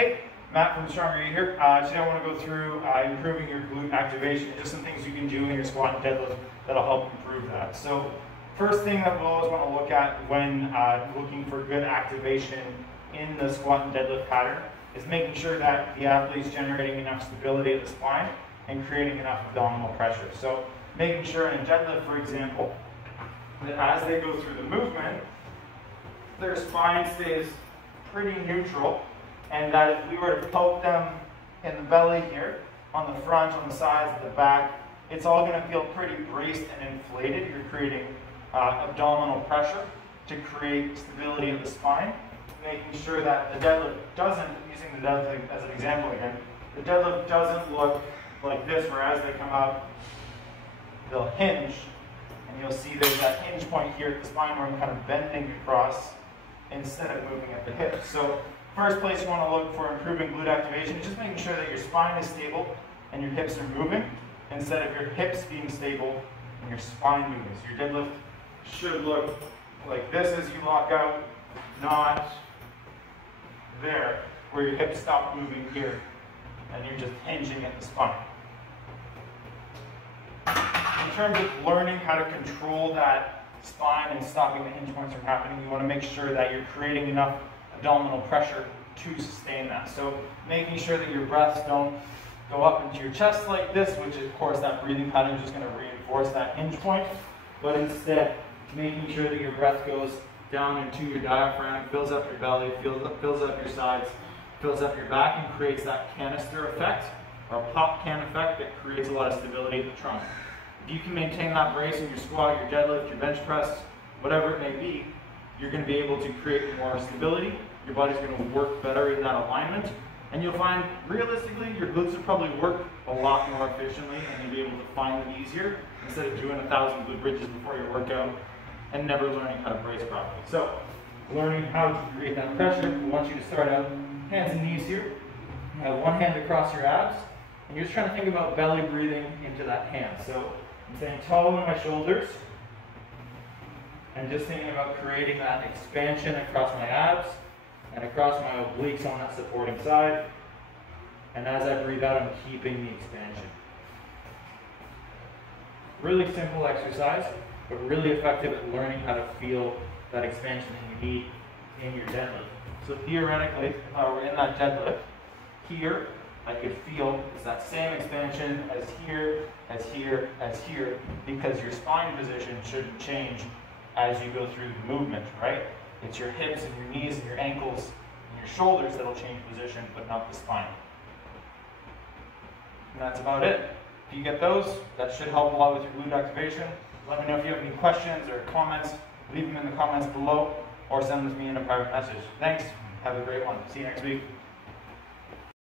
Hey, Matt from Stronger You here. Today I want to go through improving your glute activation, just some things you can do in your squat and deadlift that'll help improve that. So first thing that we'll always want to look at when looking for good activation in the squat and deadlift pattern is making sure that the athlete's generating enough stability at the spine and creating enough abdominal pressure. So making sure in a deadlift, for example, that as they go through the movement, their spine stays pretty neutral, and that if we were to poke them in the belly here, on the front, on the sides, the back, it's all going to feel pretty braced and inflated. You're creating abdominal pressure to create stability of the spine, making sure that the deadlift doesn't, using the deadlift as an example again, the deadlift doesn't look like this, where as they come up, they'll hinge, and you'll see there's that hinge point here at the spine where I'm kind of bending across instead of moving at the hips. So first place you want to look for improving glute activation is just making sure that your spine is stable and your hips are moving, instead of your hips being stable and your spine moving. So your deadlift should look like this as you lock out, not there, where your hips stop moving here and you're just hinging at the spine. In terms of learning how to control that spine and stopping the hinge points from happening, you want to make sure that you're creating enough abdominal pressure to sustain that. So making sure that your breaths don't go up into your chest like this, which of course that breathing pattern is just going to reinforce that hinge point, but instead making sure that your breath goes down into your diaphragm, fills up your belly, fills up your sides, fills up your back, and creates that canister effect, or pop can effect, that creates a lot of stability at the trunk. If you can maintain that brace in your squat, your deadlift, your bench press, whatever it may be, you're going to be able to create more stability. Your body's going to work better in that alignment, and you'll find, realistically, your glutes will probably work a lot more efficiently, and you'll be able to find them easier instead of doing 1,000 glute bridges before your workout and never learning how to brace properly. So, learning how to create that pressure, we want you to start out hands and knees here. You have one hand across your abs, and you're just trying to think about belly breathing into that hand. So, I'm staying tall in my shoulders, and just thinking about creating that expansion across my abs and across my obliques on that supporting side. And as I breathe out, I'm keeping the expansion. Really simple exercise, but really effective at learning how to feel that expansion that you need in your deadlift. So theoretically, if I were in that deadlift, here, I could feel it's that same expansion as here, as here, as here, because your spine position shouldn't change as you go through the movement, right? It's your hips and your knees and your ankles and your shoulders that'll change position, but not the spine. And that's about it. If you get those, that should help a lot with your glute activation. Let me know if you have any questions or comments. Leave them in the comments below, or send them to me in a private message. Thanks. Have a great one. See you next week.